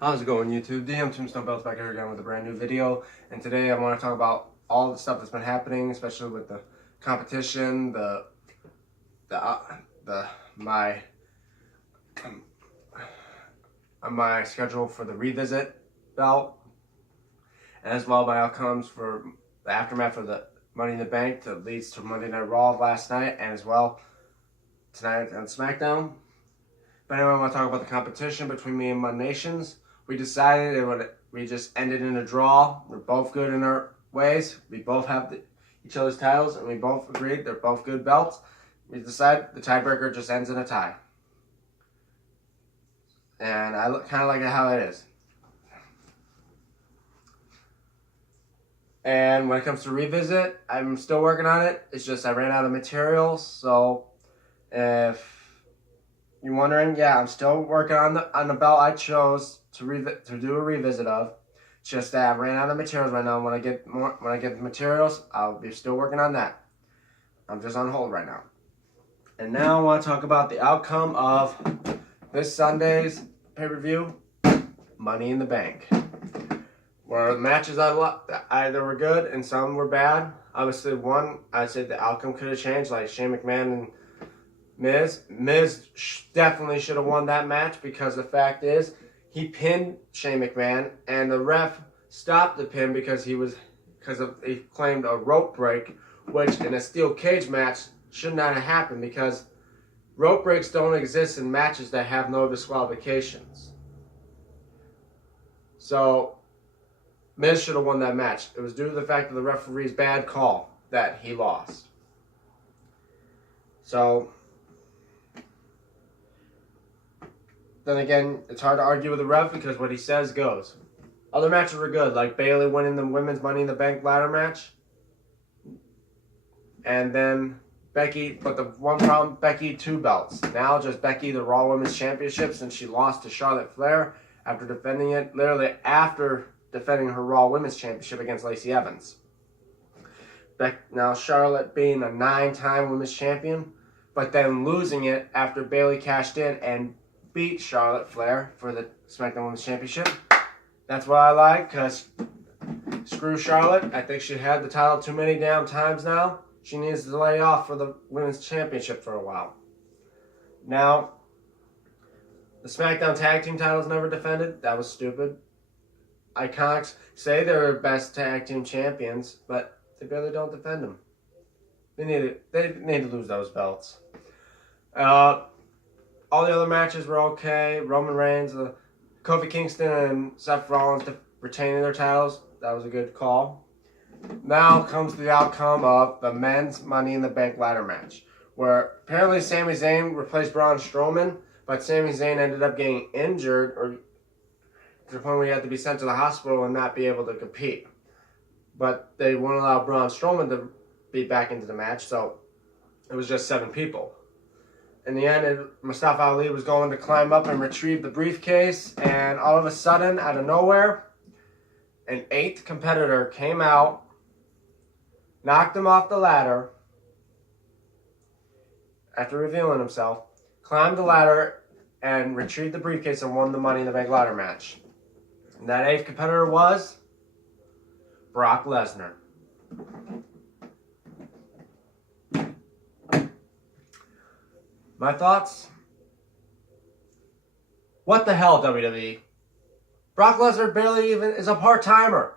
How's it going, YouTube? DM Tombstone Belts back here again with a brand new video. And today I want to talk about all the stuff that's been happening, especially with the competition, my schedule for the revisit bout, and as well my outcomes for the aftermath for the Money in the Bank that leads to Monday Night Raw of last night, and as well tonight on SmackDown. But anyway, I want to talk about the competition between me and Mud Nations. We decided we just ended in a draw. We're both good in our ways. We both have each other's titles, and we both agreed they're both good belts. We decided the tiebreaker just ends in a tie. And I kind of like it how it is. And when it comes to revisit, I'm still working on it. It's just I ran out of materials, so if you're wondering, yeah, I'm still working on the belt I chose to do a revisit of. It's just that I ran out of materials right now. When I get the materials, I'll be still working on that. I'm just on hold right now. And now I want to talk about the outcome of this Sunday's pay-per-view, Money in the Bank. Where the matches either were good and some were bad. Obviously, one, I said the outcome could have changed, like Shane McMahon and Miz. Miz definitely should have won that match because the fact is he pinned Shane McMahon and the ref stopped the pin because he claimed a rope break, which in a steel cage match should not have happened because rope breaks don't exist in matches that have no disqualifications. So Miz should have won that match. It was due to the fact of the referee's bad call that he lost. So then again, it's hard to argue with the ref because what he says goes. Other matches were good, like Bayley winning the women's Money in the Bank ladder match. And then Becky, but the one problem, Becky 2 belts. Now just Becky the Raw Women's Championship since she lost to Charlotte Flair after defending it, literally after defending her Raw Women's Championship against Lacey Evans. Now Charlotte being a 9-time Women's Champion, but then losing it after Bayley cashed in and beat Charlotte Flair for the SmackDown Women's Championship. That's what I like, because screw Charlotte. I think she had the title too many damn times now. She needs to lay off for the Women's Championship for a while. Now, the SmackDown Tag Team titles never defended. That was stupid. Iconics say they're the best tag team champions, but they barely don't defend them. They need to lose those belts. All the other matches were okay. Roman Reigns, Kofi Kingston, and Seth Rollins retaining their titles. That was a good call. Now comes the outcome of the men's Money in the Bank ladder match, where apparently Sami Zayn replaced Braun Strowman, but Sami Zayn ended up getting injured or to the point where he had to be sent to the hospital and not be able to compete. But they wouldn't allow Braun Strowman to be back into the match, so it was just 7 people. In the end, Mustafa Ali was going to climb up and retrieve the briefcase, and all of a sudden, out of nowhere, an 8th competitor came out, knocked him off the ladder after revealing himself, climbed the ladder, and retrieved the briefcase and won the Money in the Bank ladder match. And that 8th competitor was Brock Lesnar. My thoughts? What the hell, WWE? Brock Lesnar barely even is a part-timer.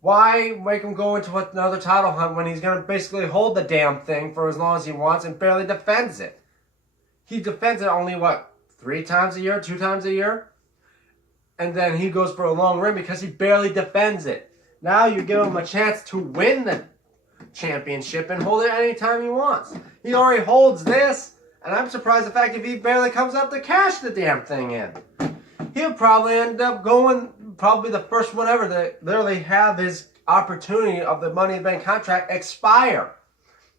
Why make him go into another title hunt when he's going to basically hold the damn thing for as long as he wants and barely defends it? He defends it only, 3 times a year, 2 times a year? And then he goes for a long reign because he barely defends it. Now you give him a chance to win the championship and hold it anytime he wants. He already holds this. And I'm surprised the fact if he barely comes up to cash the damn thing in. He'll probably end up going, probably the first one ever to literally have his opportunity of the Money in the Bank contract expire.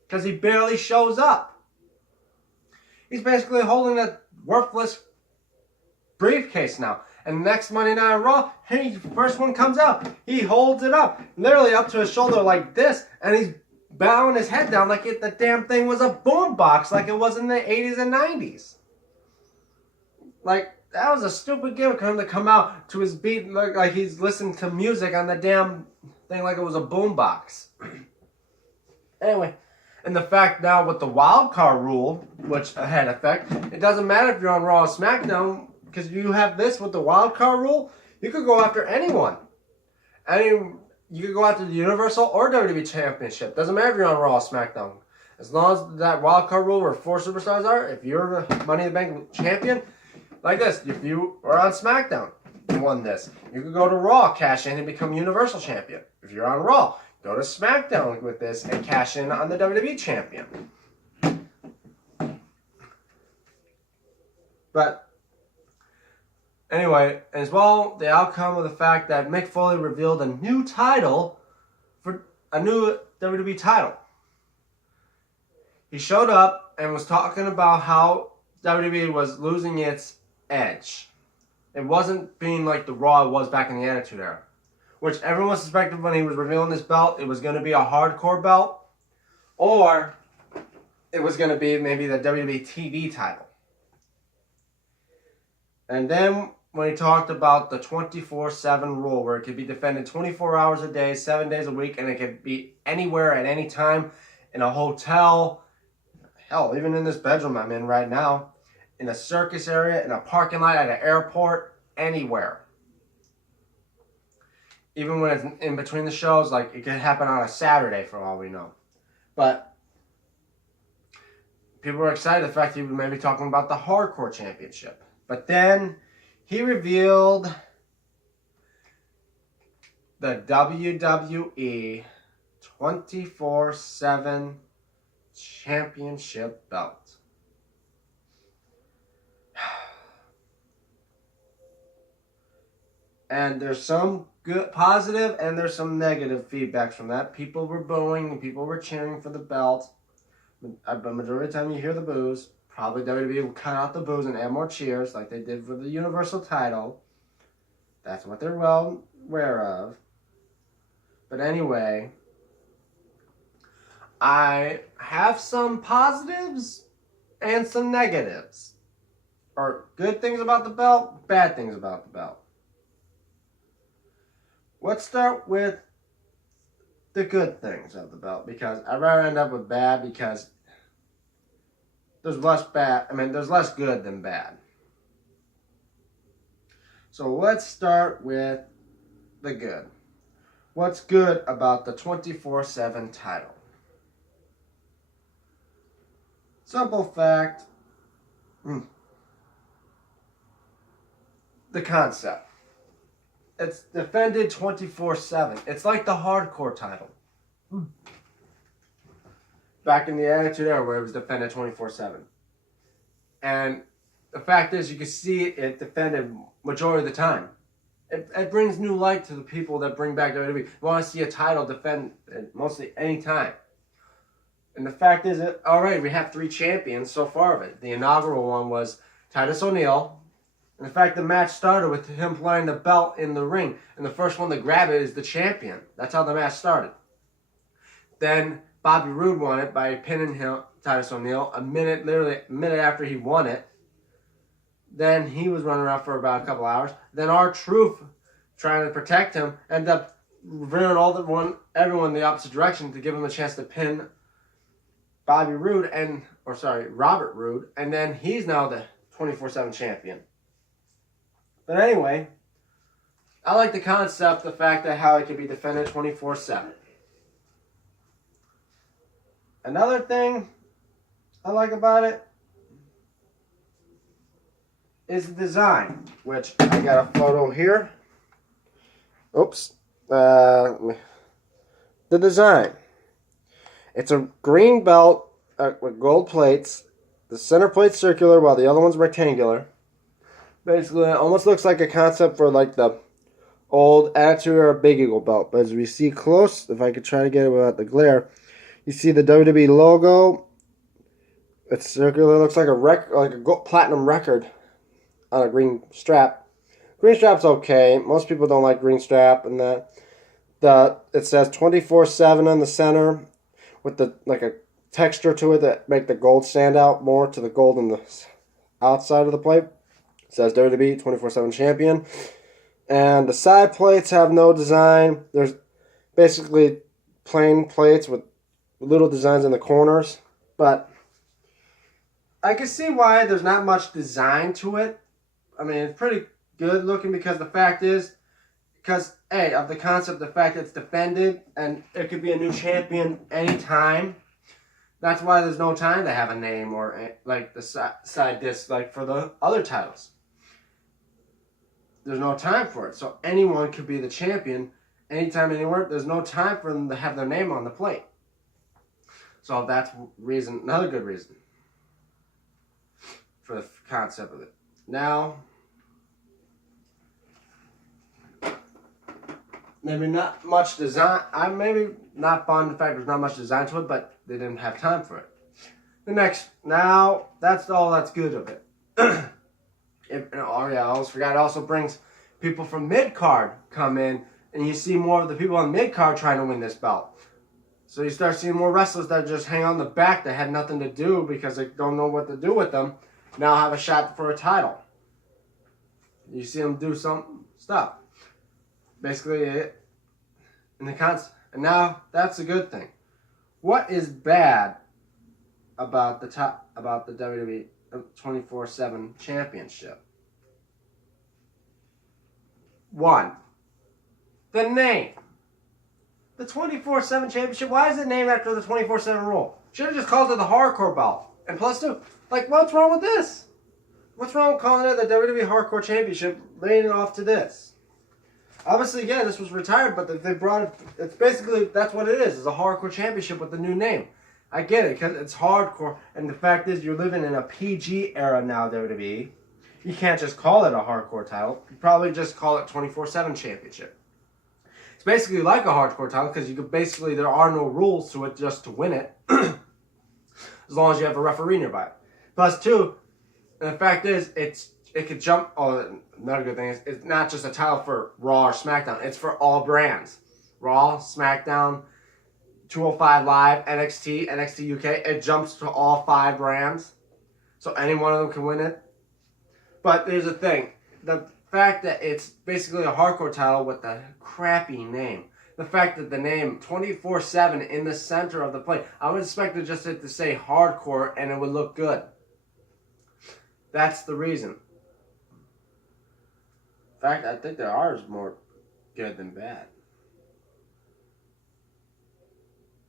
Because he barely shows up. He's basically holding a worthless briefcase now. And next Monday Night Raw, first one comes out. He holds it up, literally up to his shoulder like this. And he's bowing his head down like the damn thing was a boombox, like it was in the 80s and 90s. Like, that was a stupid gimmick for him to come out to his beat like he's listening to music on the damn thing like it was a boombox. Anyway, and the fact now with the wild card rule, which had effect, it doesn't matter if you're on Raw or SmackDown, because you have this with the wild card rule, you could go after anyone. You could go after the Universal or WWE Championship. Doesn't matter if you're on Raw or SmackDown. As long as that wild card rule where 4 superstars are, if you're the Money in the Bank champion, like this, if you are on SmackDown, you won this. You could go to Raw, cash in, and become Universal Champion. If you're on Raw, go to SmackDown with this and cash in on the WWE Champion. But anyway, as well, the outcome of the fact that Mick Foley revealed a new title for a new WWE title. He showed up and was talking about how WWE was losing its edge. It wasn't being like the Raw it was back in the Attitude Era, which everyone suspected when he was revealing this belt, it was going to be a hardcore belt, or it was going to be maybe the WWE TV title. And then when he talked about the 24/7 rule, where it could be defended 24 hours a day, 7 days a week, and it could be anywhere at any time, in a hotel, hell, even in this bedroom I'm in right now, in a circus area, in a parking lot, at an airport, anywhere. Even when it's in between the shows, like it could happen on a Saturday for all we know. But people were excited the fact he was maybe talking about the Hardcore Championship. But then he revealed the WWE 24/7 Championship belt. And there's some good positive and there's some negative feedbacks from that. People were booing and people were cheering for the belt. But the majority of the time you hear the boos. Probably WWE will cut out the boos and add more cheers like they did for the Universal title. That's what they're well aware of. But anyway, I have some positives and some negatives. Or good things about the belt, bad things about the belt. Let's start with the good things of the belt, because I'd rather end up with bad because there's less good than bad. So let's start with the good. What's good about the 24/7 title? Simple fact, the concept. It's defended 24/7. It's like the Hardcore title. Back in the Attitude Era where it was defended 24/7. And the fact is, you can see it defended majority of the time. It brings new light to the people that bring back WWE. You want to see a title defend mostly any time. And the fact is, alright, we have 3 champions so far of it. The inaugural one was Titus O'Neil. And the fact the match started with him playing the belt in the ring. And the first one to grab it is the champion. That's how the match started. Then Bobby Roode won it by pinning him, Titus O'Neil, literally a minute after he won it. Then he was running around for about a couple hours. Then R-Truth, trying to protect him, ended up revealing everyone in the opposite direction to give him a chance to pin Robert Roode, and then he's now the 24/7 champion. But anyway, I like the concept, the fact that how it could be defended 24/7. Another thing I like about it is the design, which I got a photo here. Oops. The design. It's a green belt with gold plates. The center plate's circular while the other one's rectangular. Basically, it almost looks like a concept for like the old Attitude Era Big Eagle belt. But as we see close, if I could try to get it without the glare, you see the WWE logo. It's circular. It looks like a gold platinum record on a green strap. Green strap's okay. Most people don't like green strap, and it says 24/7 on the center with a texture to it that make the gold stand out more to the gold on the outside of the plate. It says WWE 24/7 champion. And the side plates have no design. There's basically plain plates with little designs in the corners. But I can see why there's not much design to it. I mean, it's pretty good looking because the fact is, because, A, of the concept, the fact that it's defended and it could be a new champion anytime. That's why there's no time to have a name or like the side disc like for the other titles. There's no time for it. So anyone could be the champion anytime, anywhere. There's no time for them to have their name on the plate. So that's reason, another good reason for the concept of it. Now, maybe not much design. I'm maybe not fond of the fact there's not much design to it, but they didn't have time for it. Now, that's all that's good of it. Oh yeah, I almost forgot. It also brings people from mid-card come in, and you see more of the people on mid-card trying to win this belt. So you start seeing more wrestlers that just hang on the back that had nothing to do because they don't know what to do with them, now have a shot for a title. You see them do some stuff. Basically, it in the and now that's a good thing. What is bad about the WWE 24/7 Championship? 1. The name. The 24/7 Championship. Why is it named after the 24/7 rule? Should have just called it the Hardcore Belt. And plus 2, like, what's wrong with this? What's wrong with calling it the WWE Hardcore Championship, laying it off to this? Obviously, yeah, this was retired, but they brought it. It's basically, that's what it is. It's a Hardcore Championship with the new name. I get it, because it's hardcore. And the fact is, you're living in a PG era now, WWE. You can't just call it a hardcore title. You probably just call it 24/7 Championship. It's basically like a hardcore title, because you could basically, there are no rules to it just to win it. As long as you have a referee nearby. Plus 2, and the fact is, it could jump. Oh, another good thing is it's not just a title for Raw or SmackDown. It's for all brands. Raw, SmackDown, 205 Live, NXT, NXT UK. It jumps to all 5 brands. So any one of them can win it. But there's a thing. The fact that it's basically a hardcore title with a crappy name. The fact that the name 24/7 in the center of the plate. I would expect it just to say hardcore and it would look good. That's the reason. In fact, I think there are more good than bad.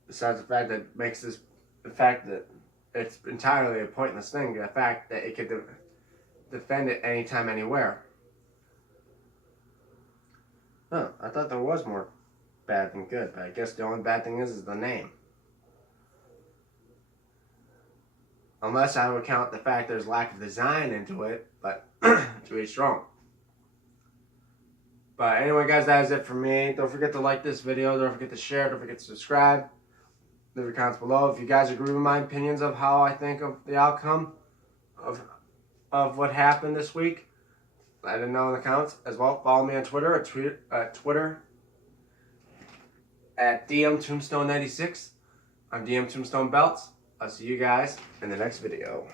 Besides the fact that it makes this, the fact that it's entirely a pointless thing, the fact that it could defend it anytime, anywhere. Huh, I thought there was more bad than good, but I guess the only bad thing is the name. Unless I would count the fact there's lack of design into it, but to each strong. But anyway, guys, that is it for me. Don't forget to like this video. Don't forget to share. Don't forget to subscribe. Leave your comments below. If you guys agree with my opinions of how I think of the outcome of what happened this week, let it know in the comments. As well, follow me on Twitter at Twitter at DMTombstone96. I'm DM Tombstone Belts. I'll see you guys in the next video.